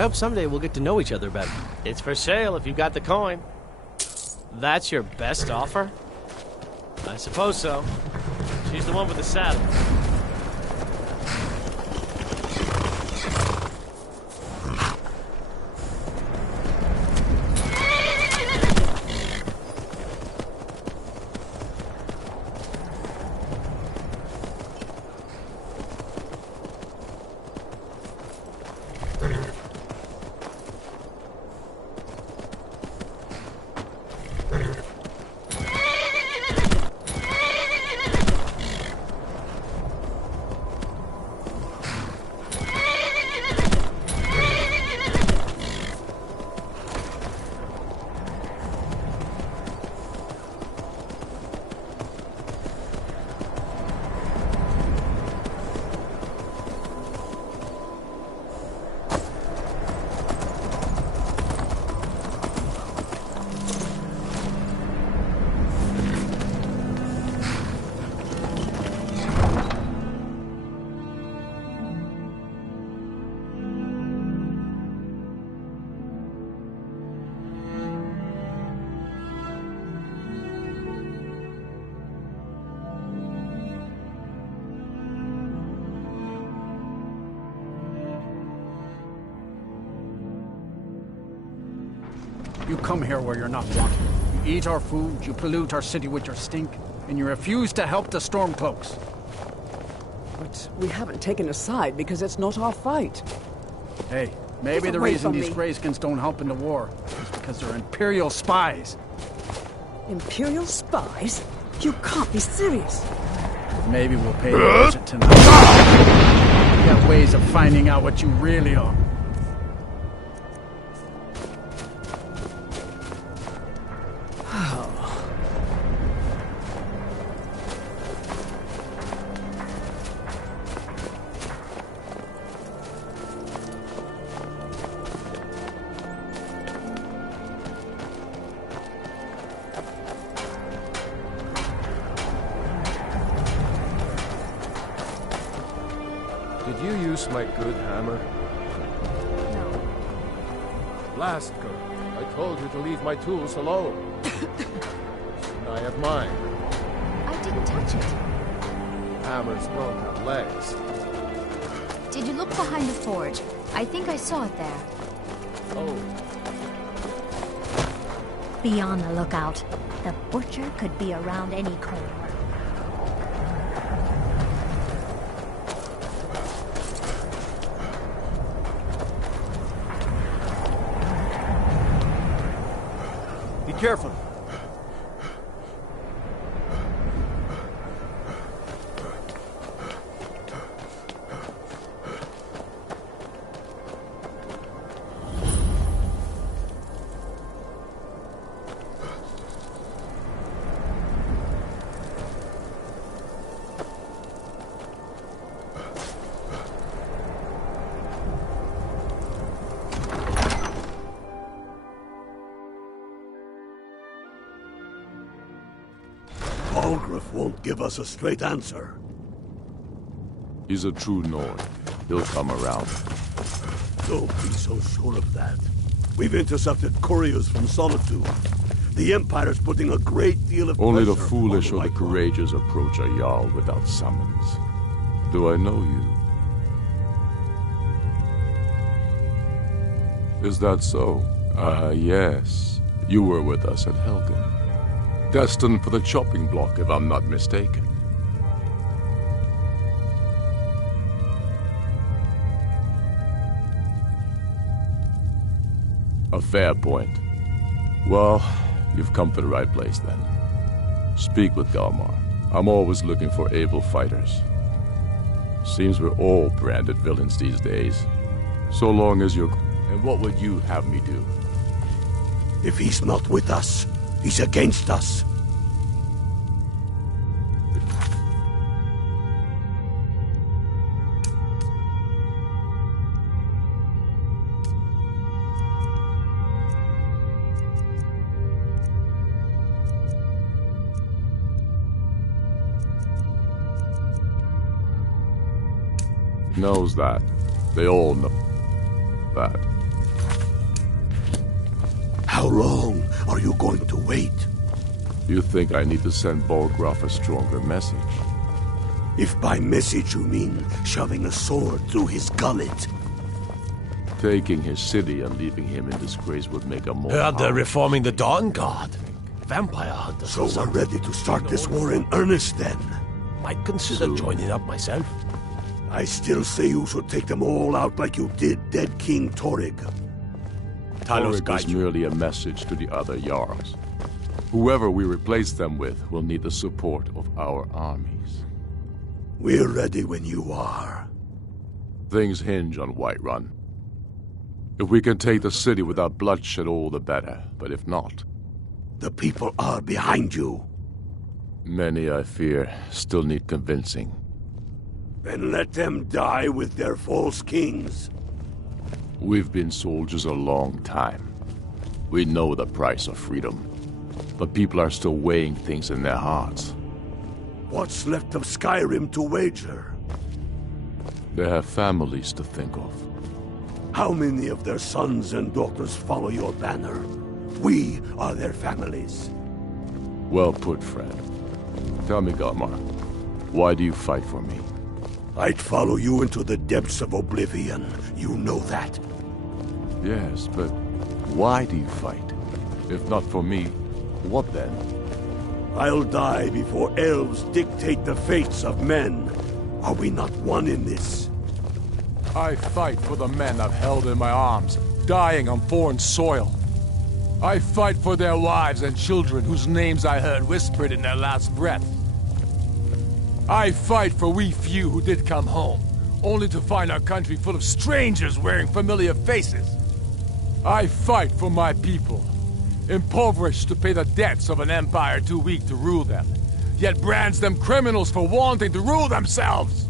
I hope someday we'll get to know each other better. It's for sale if you got the coin. That's your best offer? I suppose so. She's the one with the saddle. You come here where you're not wanted. You eat our food, you pollute our city with your stink, and you refuse to help the Stormcloaks. But we haven't taken a side because it's not our fight. Hey, maybe Get the away reason from these me. Greyskins don't help in the war is because they're Imperial spies. Imperial spies? You can't be serious. Maybe we'll pay a visit tonight. We got ways of finding out what you really are. Did you use my good hammer? No. Last go, I told you to leave my tools alone. I have mine. I didn't touch it. Hammers don't have legs. Did you look behind the forge? I think I saw it there. Oh, Be on the lookout. The butcher could be around any corner. Be careful. Algriff won't give us a straight answer. He's a true Nord. He'll come around. Don't be so sure of that. We've intercepted couriers from Solitude. The Empire's putting a great deal of Only the pressure foolish on or the Lycra. courageous approach a Jarl without summons. Do I know you? Is that so? Ah, yes. You were with us at Helgen. Destined for the chopping block, if I'm not mistaken. A fair point. Well, you've come to the right place then. Speak with Galmar. I'm always looking for able fighters. Seems we're all branded villains these days. So long as you're... And what would you have me do? If he's not with us, he's against us. Knows that. They all know that. How long are you going to wait? You think I need to send Bolgraf a stronger message? If by message you mean shoving a sword through his gullet. Taking his city and leaving him in disgrace would make a more... Heard they're reforming the Dawn Guard. Vampire hunters. So we're ready to start this war in earnest then? Might consider joining up myself. I still say you should take them all out like you did dead King Torrig. Torrig is merely a message to the other Jarls. Whoever we replace them with will need the support of our armies. We're ready when you are. Things hinge on Whiterun. If we can take the city without bloodshed, all the better. But if not... The people are behind you. Many, I fear, still need convincing. Then let them die with their false kings. We've been soldiers a long time. We know the price of freedom. But people are still weighing things in their hearts. What's left of Skyrim to wager? They have families to think of. How many of their sons and daughters follow your banner? We are their families. Well put, Fred. Tell me, Galmar, why do you fight for me? I'd follow you into the depths of oblivion. You know that. Yes, but why do you fight? If not for me, what then? I'll die before elves dictate the fates of men. Are we not one in this? I fight for the men I've held in my arms, dying on foreign soil. I fight for their wives and children whose names I heard whispered in their last breath. I fight for we few who did come home, only to find our country full of strangers wearing familiar faces. I fight for my people, impoverished to pay the debts of an empire too weak to rule them, yet brands them criminals for wanting to rule themselves.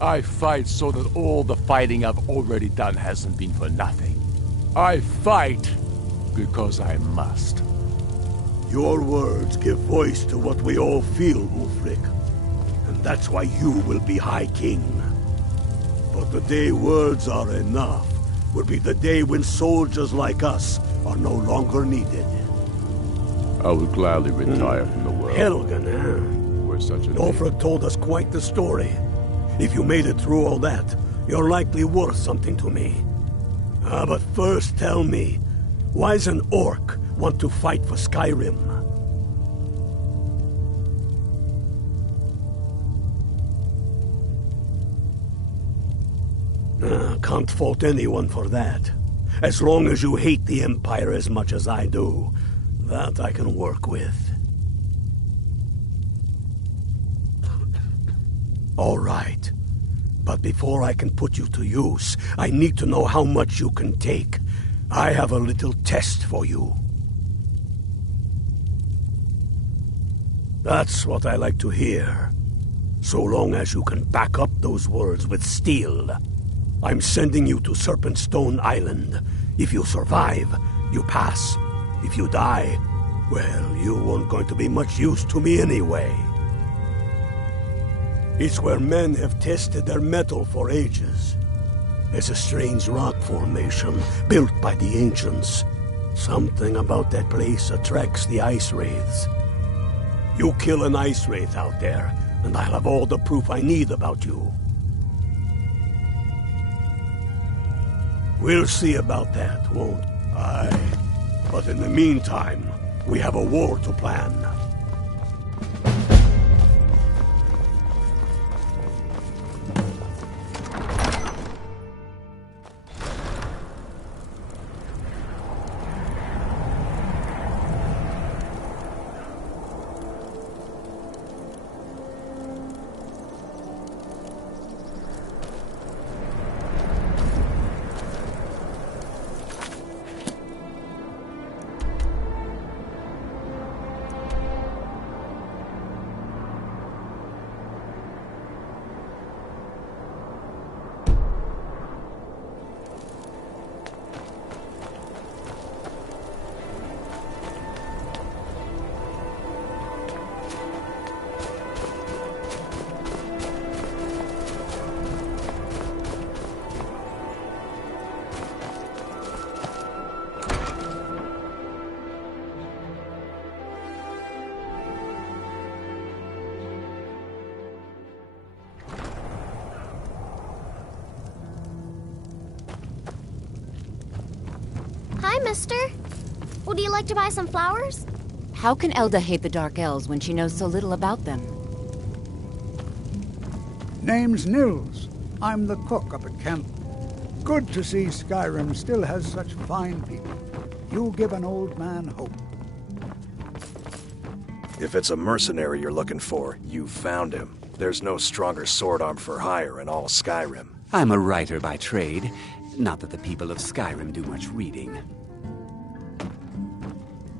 I fight so that all the fighting I've already done hasn't been for nothing. I fight because I must. Your words give voice to what we all feel, Ulfric. And that's why you will be High King. But the day words are enough will be the day when soldiers like us are no longer needed. I would gladly retire from the world. Helgen, eh? We're such a... Ulfric told us quite the story. If you made it through all that, you're likely worth something to me. But first tell me, why does an orc want to fight for Skyrim? Can't fault anyone for that. As long as you hate the Empire as much as I do, that I can work with. All right. But before I can put you to use, I need to know how much you can take. I have a little test for you. That's what I like to hear. So long as you can back up those words with steel. I'm sending you to Serpentstone Island. If you survive, you pass. If you die, well, you weren't going to be much use to me anyway. It's where men have tested their metal for ages. There's a strange rock formation built by the ancients. Something about that place attracts the ice wraiths. You kill an ice wraith out there, and I'll have all the proof I need about you. We'll see about that, won't I? But in the meantime, we have a war to plan. mister. Would you like to buy some flowers? How can Elda hate the Dark Elves when she knows so little about them? Name's Nils. I'm the cook up at camp. Good to see Skyrim still has such fine people. You give an old man hope. If it's a mercenary you're looking for, you've found him. There's no stronger sword arm for hire in all Skyrim. I'm a writer by trade. Not that the people of Skyrim do much reading.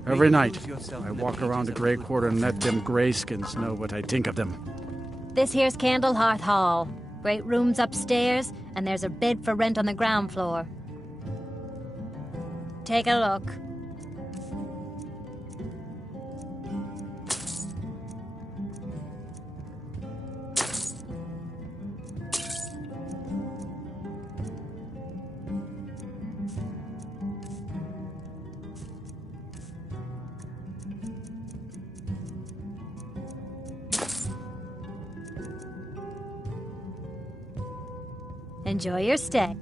Every night, I walk around the Grey Quarter and let them Greyskins know what I think of them. This here's Candlehearth Hall. Great rooms upstairs, and there's a bed for rent on the ground floor. Take a look. Enjoy your stay.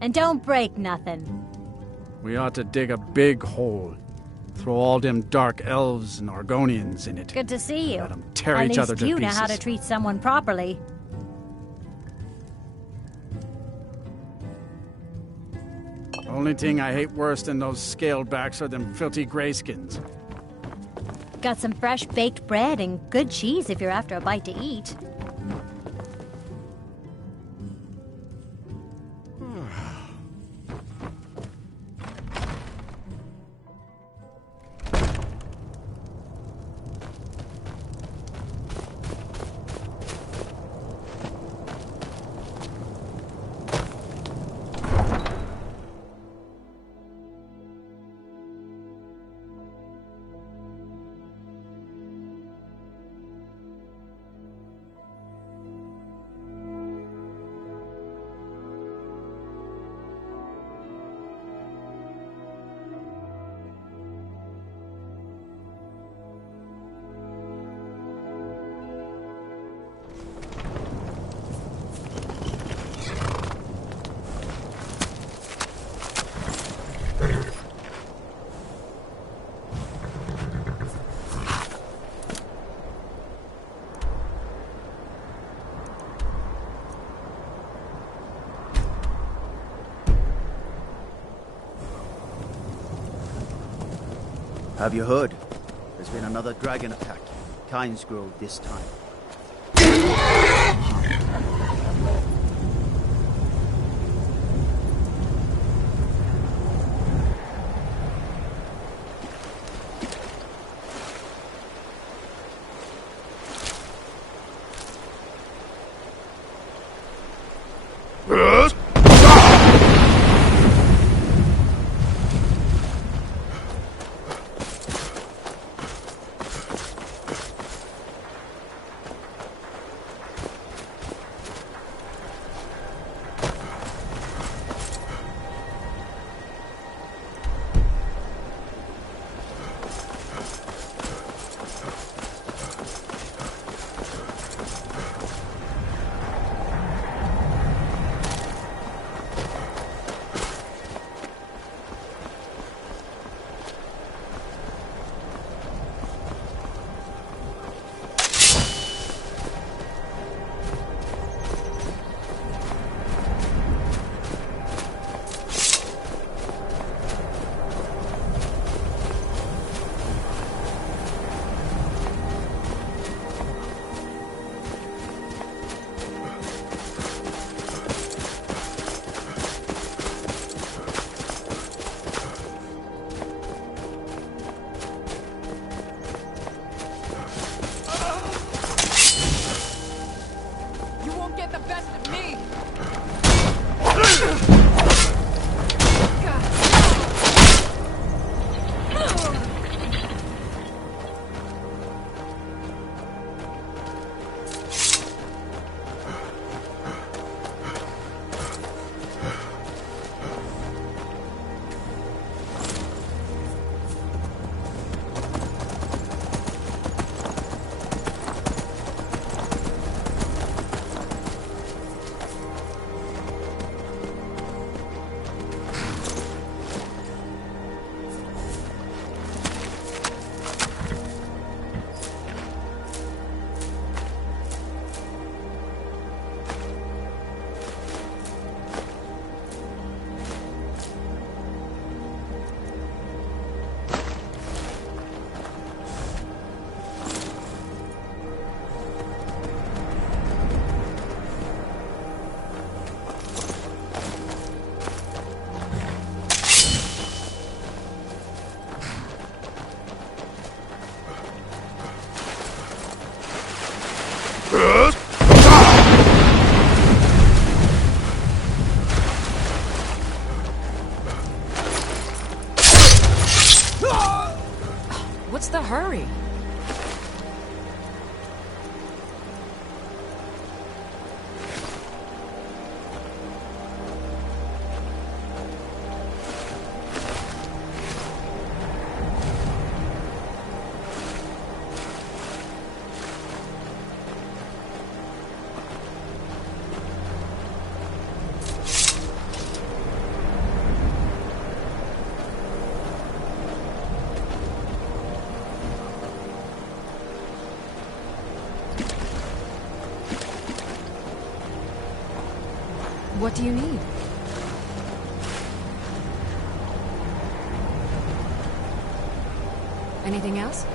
And don't break nothing. We ought to dig a big hole. Throw all them dark elves and Argonians in it. Good to see you. Let them tear At each other least to you know pieces. how to treat someone properly. Only thing I hate worse than those scalebacks are them filthy Greyskins. Got some fresh baked bread and good cheese if you're after a bite to eat. Have you heard? There's been another dragon attack. Kynes Grove this time. What's the hurry? What do you need? Anything else?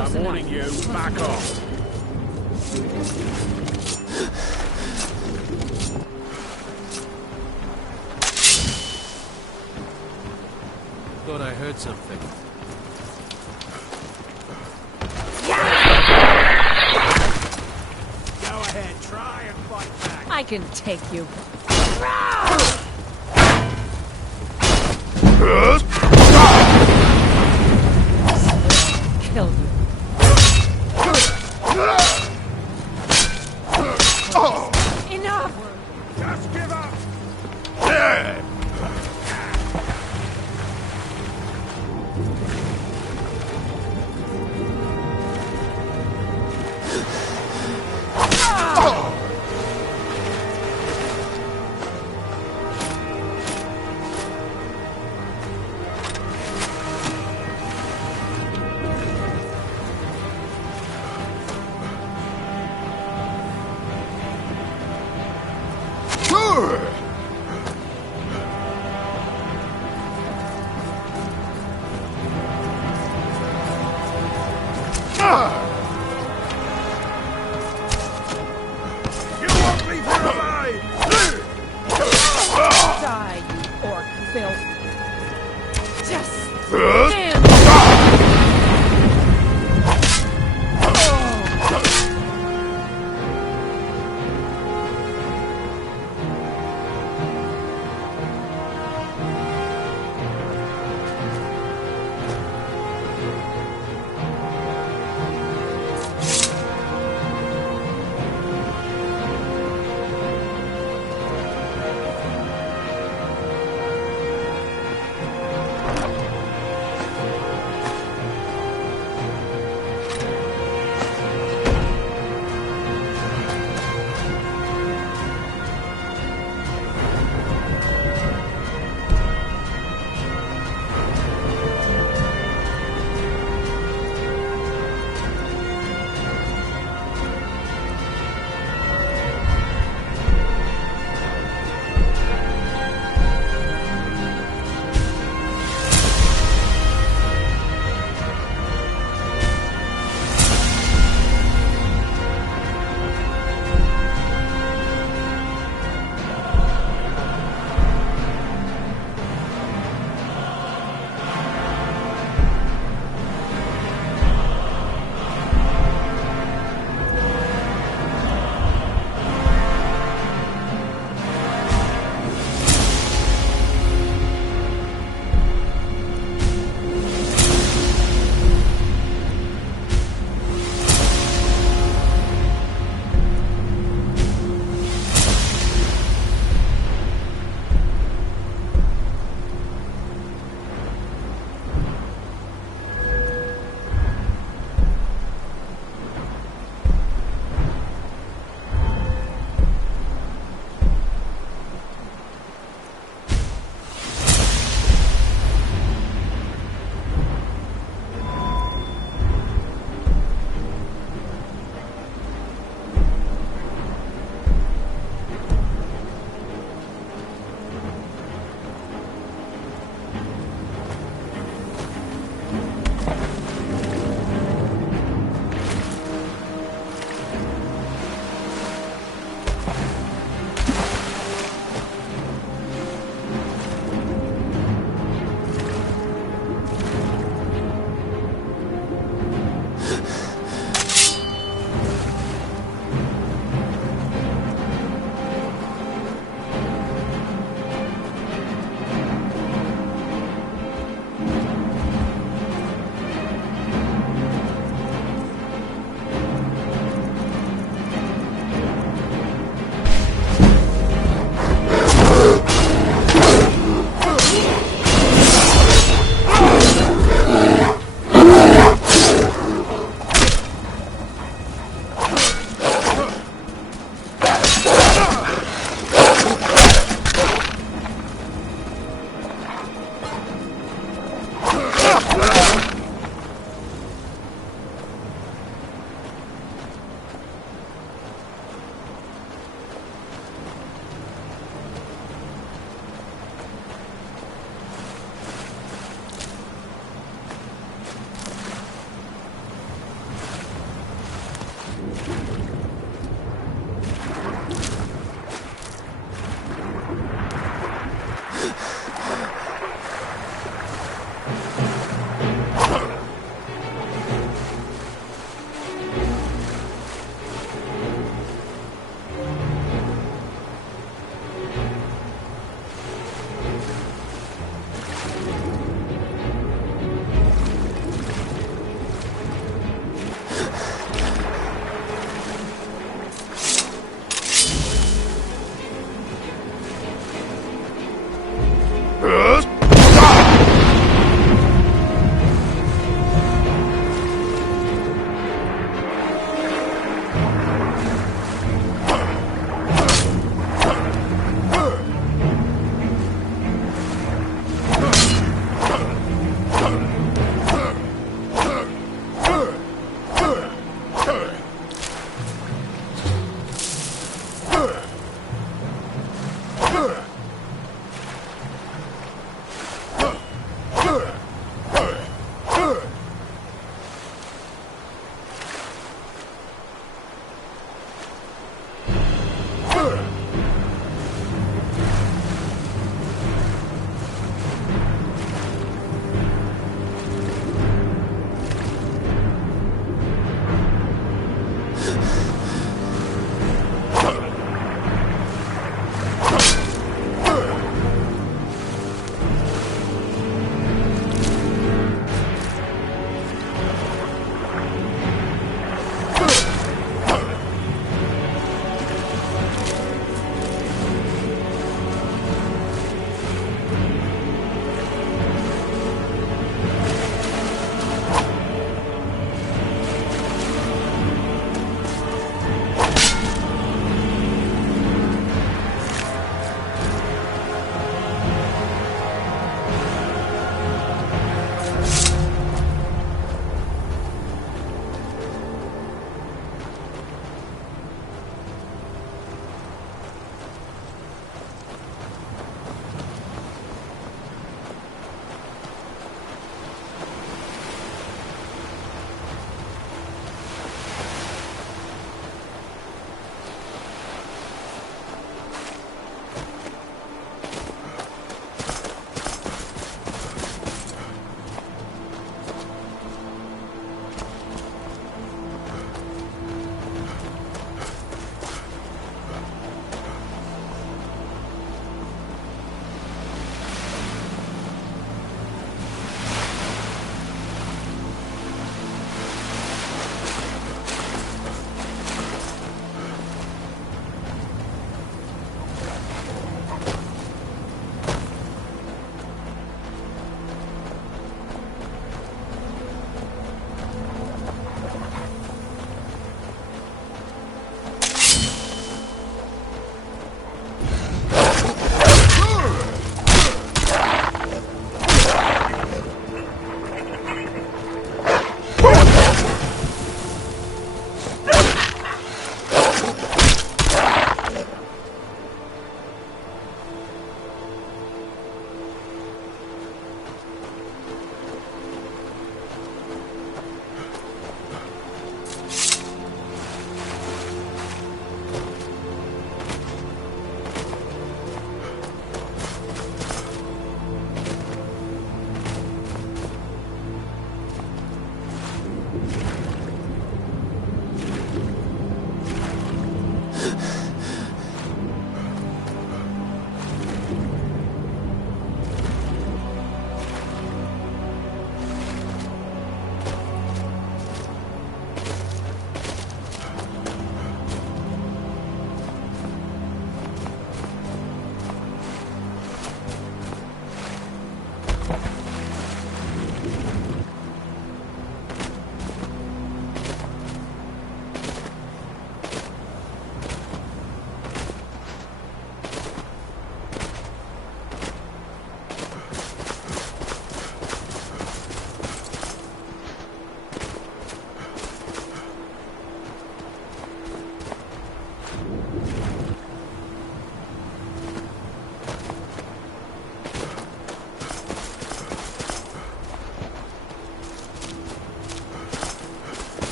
I'm warning you, back off. Thought I heard something. Go ahead, try and fight back. I can take you. Kill you. Enough! Just give up!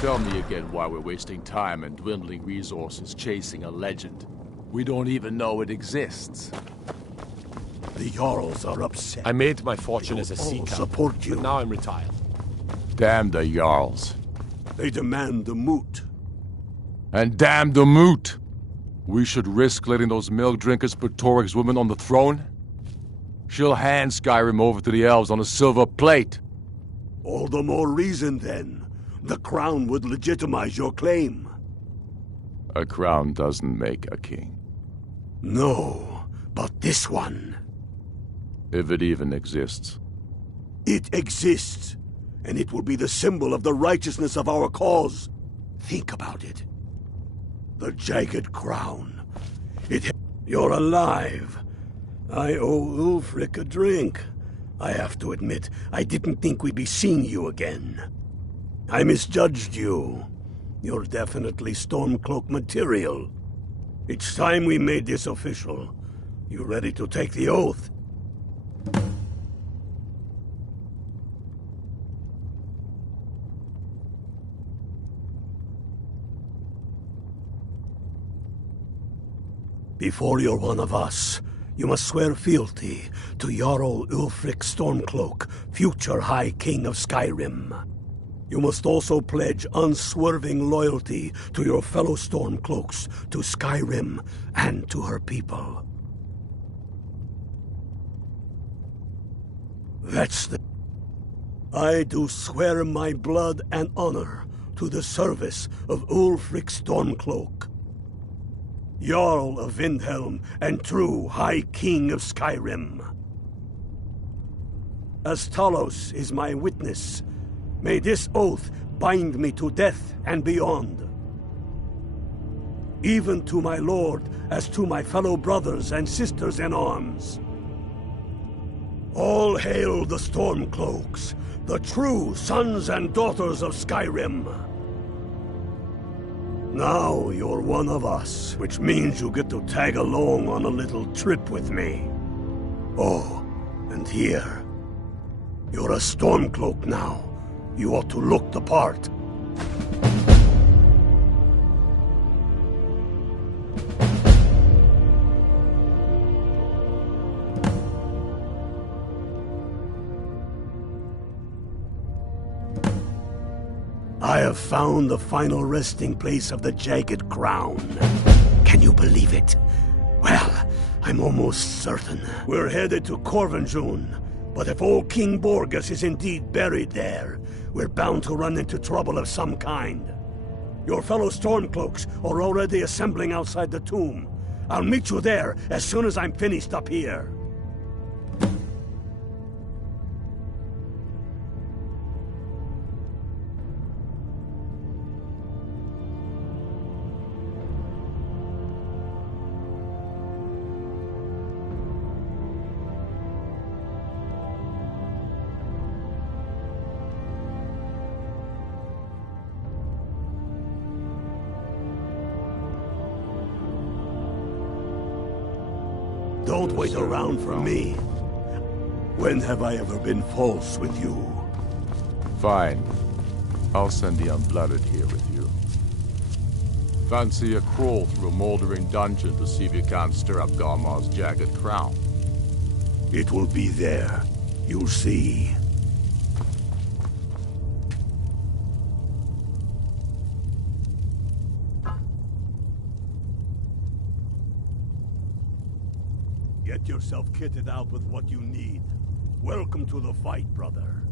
Tell me again why we're wasting time and dwindling resources chasing a legend. We don't even know it exists. The Jarls are upset. I made my fortune as a sea captain, support you. but now I'm retired. Damn the Jarls. They demand the moot. And damn the moot! We should risk letting those milk drinkers put Toryg's woman on the throne? She'll hand Skyrim over to the elves on a silver plate. All the more reason, then. The crown would legitimize your claim. A crown doesn't make a king. No, but this one. If it even exists. It exists, and it will be the symbol of the righteousness of our cause. Think about it. The jagged crown. You're alive. I owe Ulfric a drink. I have to admit, I didn't think we'd be seeing you again. I misjudged you. You're definitely Stormcloak material. It's time we made this official. You ready to take the oath? Before you're one of us, you must swear fealty to Jarl Ulfric Stormcloak, future High King of Skyrim. You must also pledge unswerving loyalty to your fellow Stormcloaks, to Skyrim, and to her people. That's the... I do swear my blood and honor to the service of Ulfric Stormcloak, Jarl of Windhelm and true High King of Skyrim. As Talos is my witness, may this oath bind me to death and beyond. Even to my lord as to my fellow brothers and sisters in arms. All hail the Stormcloaks, the true sons and daughters of Skyrim. Now you're one of us, which means you get to tag along on a little trip with me. Oh, and here. You're a Stormcloak now. You ought to look the part. I have found the final resting place of the Jagged Crown. Can you believe it? Well, I'm almost certain. We're headed to Corvinjune, but if old King Borgus is indeed buried there, we're bound to run into trouble of some kind. Your fellow Stormcloaks are already assembling outside the tomb. I'll meet you there as soon as I'm finished up here. Don't wait around for me. When have I ever been false with you? Fine. I'll send the Unblooded here with you. Fancy a crawl through a moldering dungeon to see if you can't stir up Garmar's jagged crown. It will be there. You'll see. Get yourself kitted out with what you need. Welcome to the fight, brother.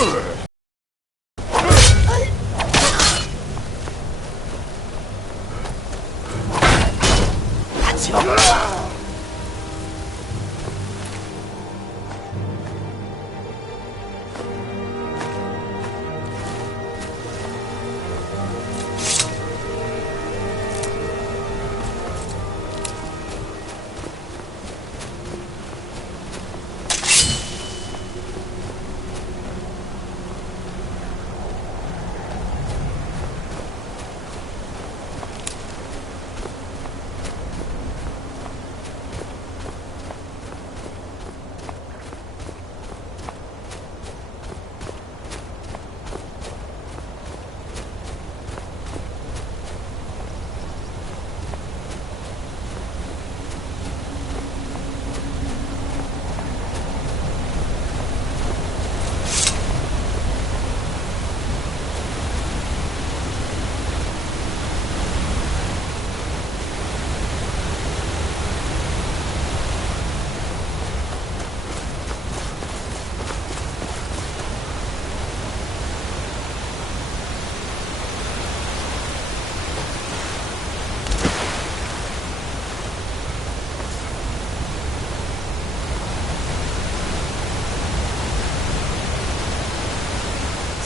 That's your...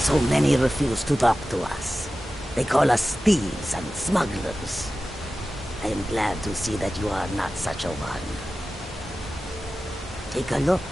So many refuse to talk to us. They call us thieves and smugglers. I am glad to see that you are not such a one. Take a look.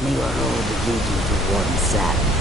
May your road lead you to warm sands.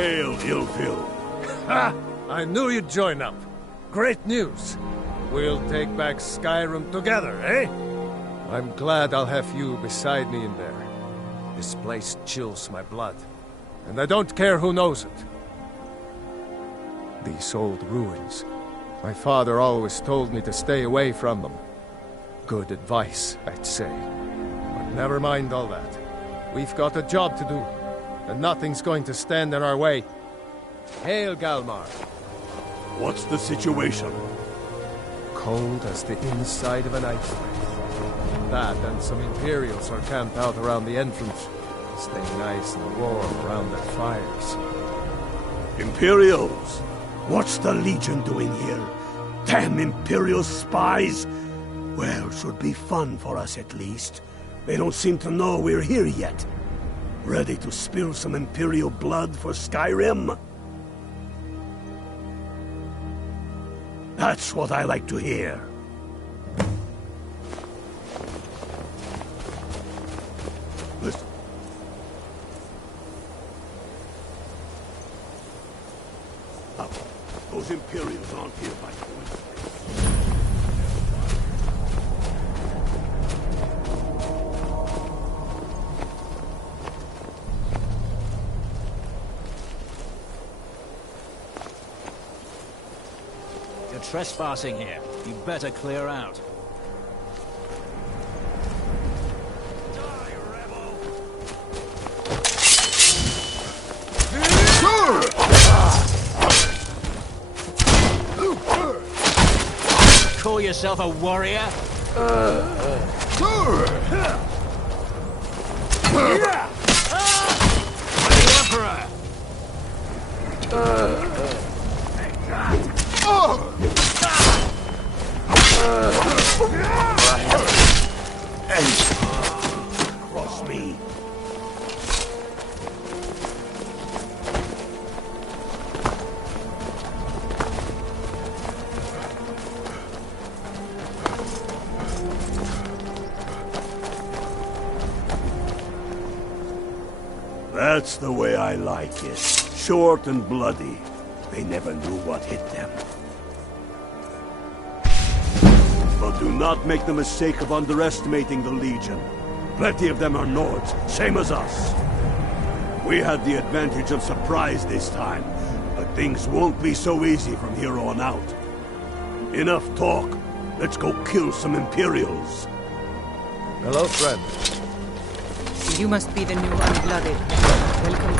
Hail, Ilfil. Ha! I knew you'd join up. Great news. We'll take back Skyrim together, eh? I'm glad I'll have you beside me in there. This place chills my blood, and I don't care who knows it. These old ruins. My father always told me to stay away from them. Good advice, I'd say. But never mind all that. We've got a job to do, and nothing's going to stand in our way. Hail, Galmar. What's the situation? Cold as the inside of an ice pick. That and some Imperials are camped out around the entrance, staying nice and warm around their fires. Imperials? What's the Legion doing here? Damn Imperial spies! Well, should be fun for us at least. They don't seem to know we're here yet. Ready to spill some Imperial blood for Skyrim? That's what I like to hear. Listen. Oh, those Imperials aren't here by coincidence. You're trespassing here. You better clear out. Call yourself a warrior? The Emperor! Cross me. That's the way I like it. Short and bloody. They never knew what hit them. But do not make the mistake of underestimating the Legion. Plenty of them are Nords, same as us. We had the advantage of surprise this time, but things won't be so easy from here on out. Enough talk. Let's go kill some Imperials. Hello, friend. You must be the new Unblooded. Welcome.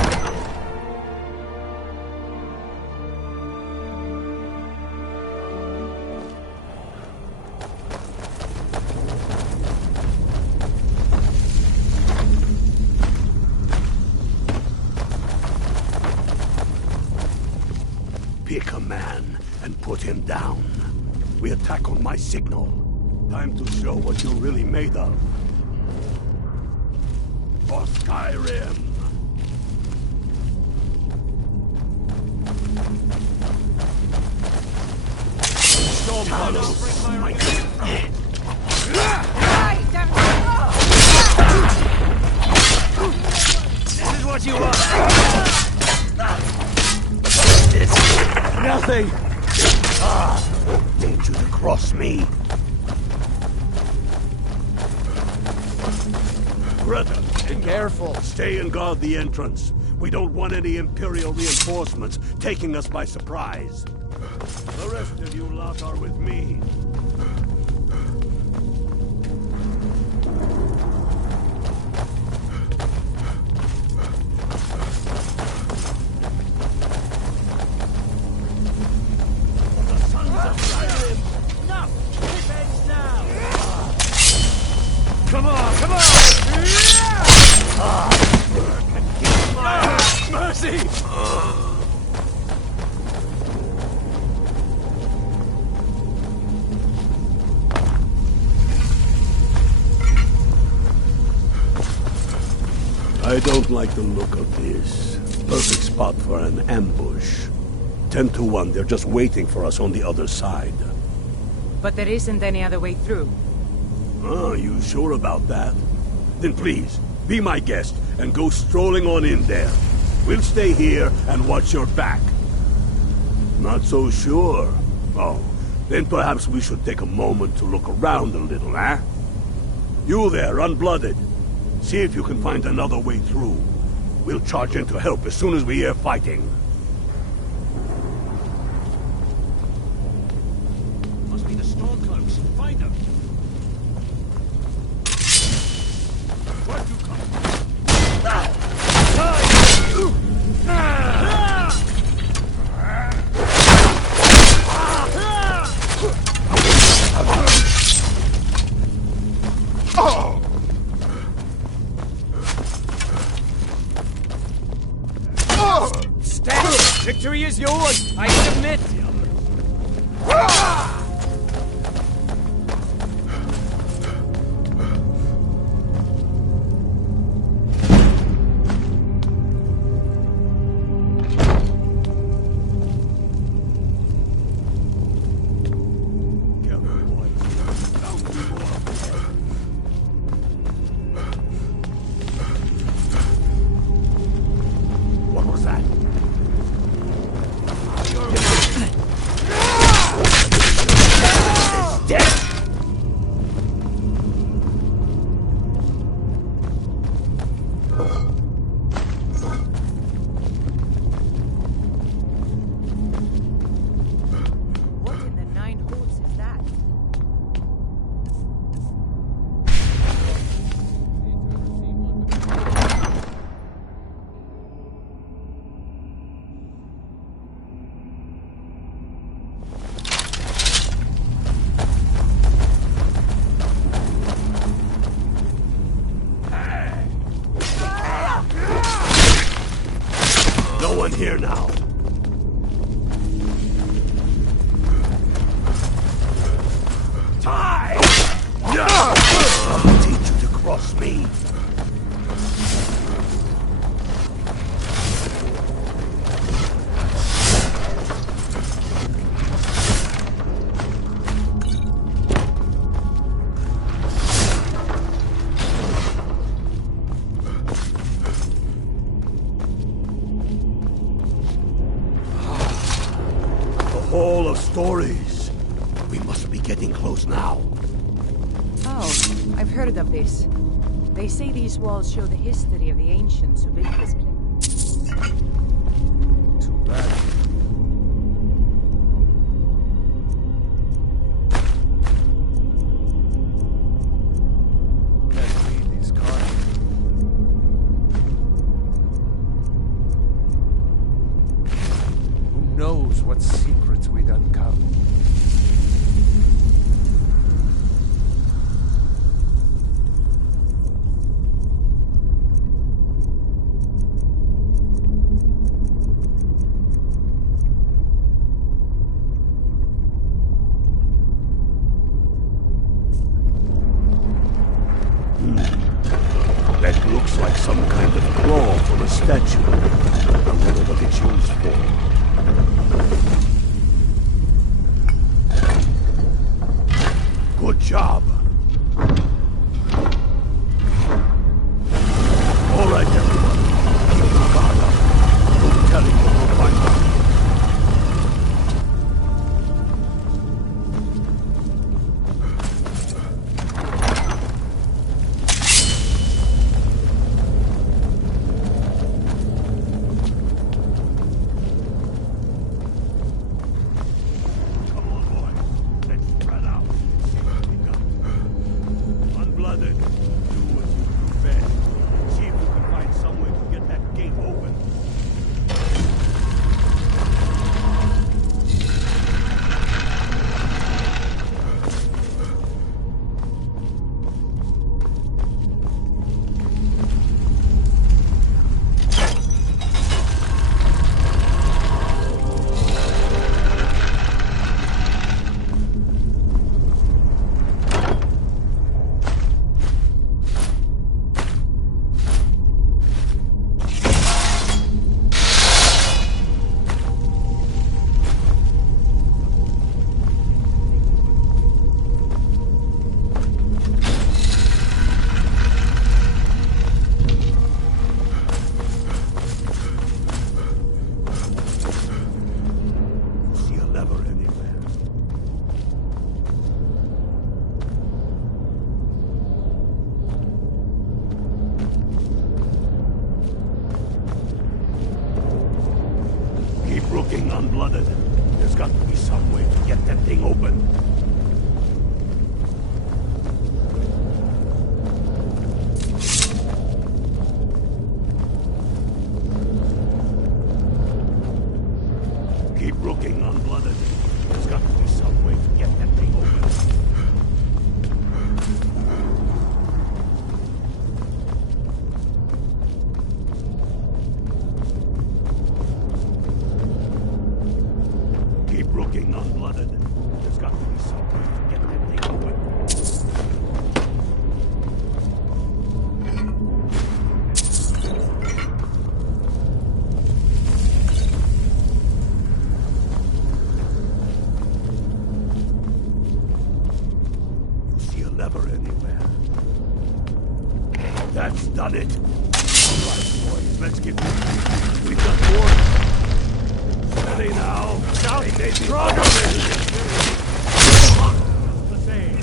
Pick a man and put him down. We attack on my signal. Time to show what you're really made of. For Skyrim! Talos, my This is what you want! It's nothing! Need you to cross me. Greta, be careful. Stay and guard the entrance. We don't want any Imperial reinforcements taking us by surprise. The rest of you lot are with me. Come on, come on! Mercy! I don't like the look of this. Perfect spot for an ambush. 10 to 1, they're just waiting for us on the other side. But there isn't any other way through. Oh, you sure about that? Then please, be my guest and go strolling on in there. We'll stay here and watch your back. Not so sure. Oh, then perhaps we should take a moment to look around a little, eh? You there, unblooded. See if you can find another way through. We'll charge in to help as soon as we hear fighting. Must be the Stormcloaks. Find them. Where'd you come from? Victory is yours! I submit! What was that? What in the nine holes is that? No one here now. Die! I'll teach you to cross me. Hall of Stories. We must be getting close now. Oh, I've heard of this. They say these walls show the history of the ancients who built this place. Too bad. Let's read these cards. Who knows what secrets we'd uncover? That looks like some kind of claw from a statue. I wonder what it's used for. Good job. All right, everyone. Keep your guard up. No telling what we'll find out. Come on, boys. Let's spread out. See what we got. unblooded. There's got to be some way to get that thing open. Keep looking, unblooded. There's got to be some way to get that thing open. Keep looking, unblooded. There's got to be some way to get that thing open. Lever anywhere. That's done it. All right, boys, let's get moving. We've got more. Steady now. Now they may be stronger than the same.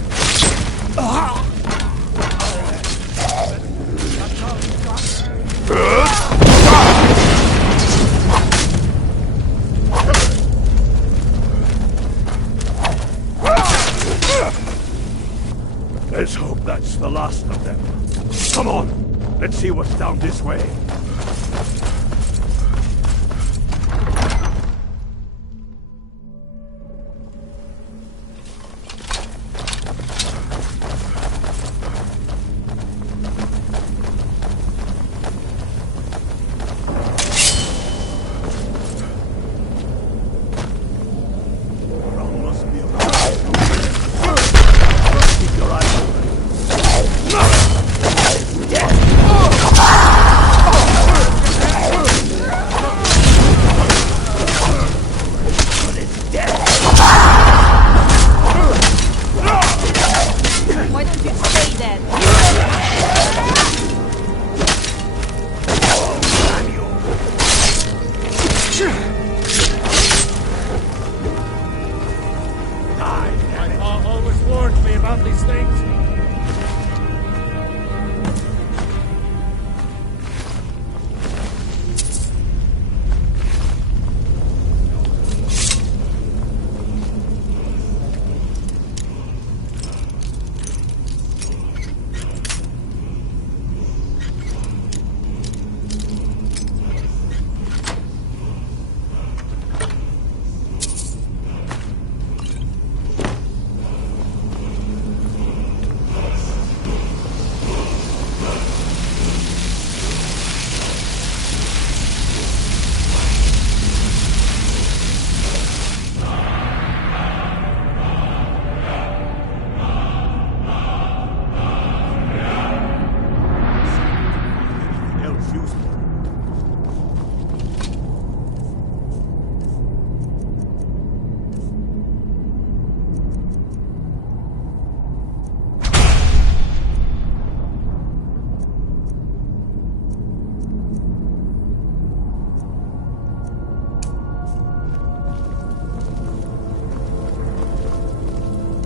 Let's hope that's the last of them. Come on, let's see what's down this way.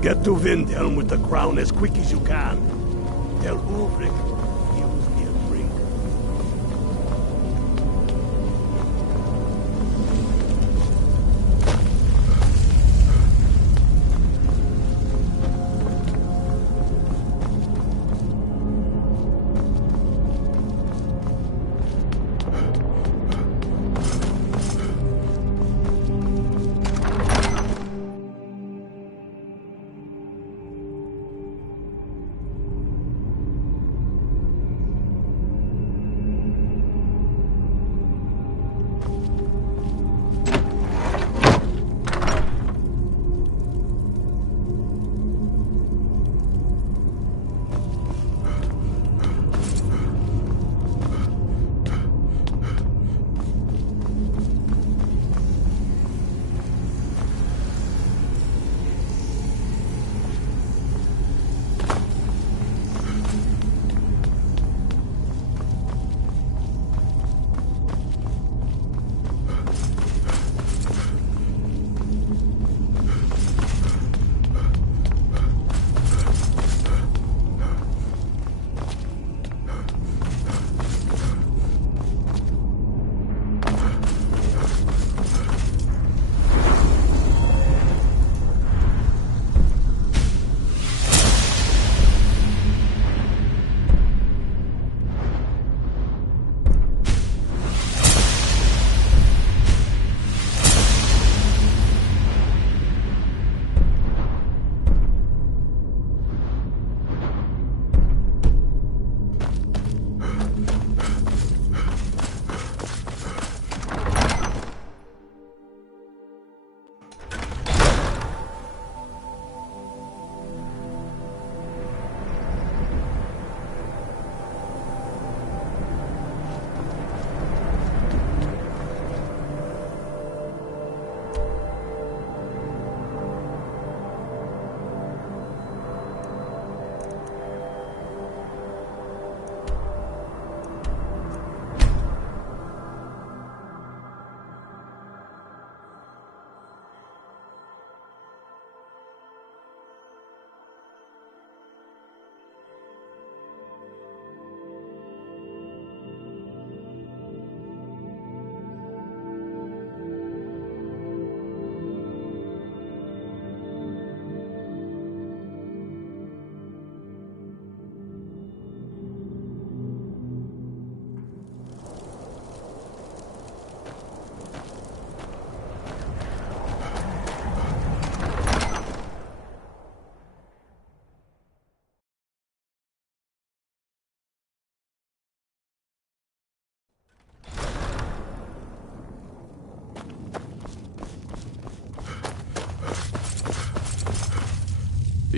Get to Vindhelm with the crown as quick as you can. Tell Ulrich he owes me a drink.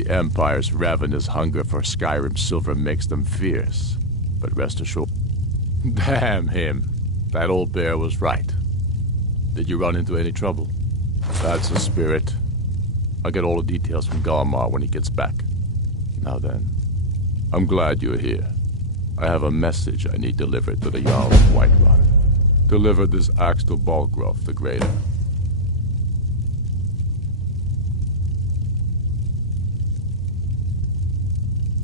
The Empire's ravenous hunger for Skyrim silver makes them fierce. But rest assured... Damn him. That old bear was right. Did you run into any trouble? That's the spirit. I'll get all the details from Galmar when he gets back. Now then, I'm glad you're here. I have a message I need delivered to the Jarl of Whiterun. Deliver this axe to Balgrove the Greater.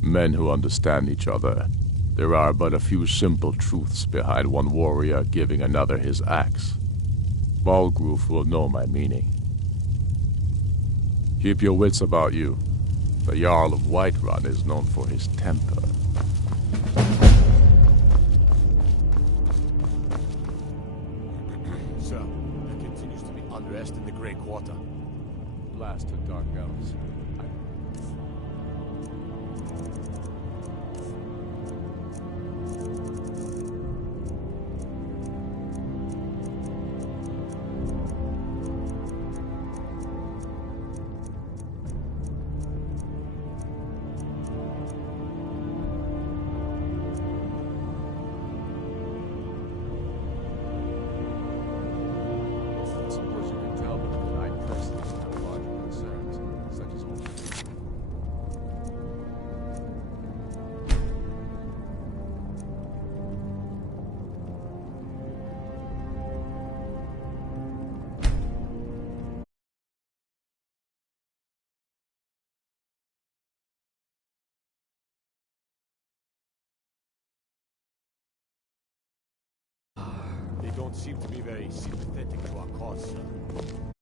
Men who understand each other. There are but a few simple truths behind one warrior giving another his axe. Balgrove will know my meaning. Keep your wits about you. The Jarl of Whiterun is known for his temper. Sir, there continues to be unrest in the Grey Quarter. Blast to Dark Elves. They don't seem to be very sympathetic to our cause, sir.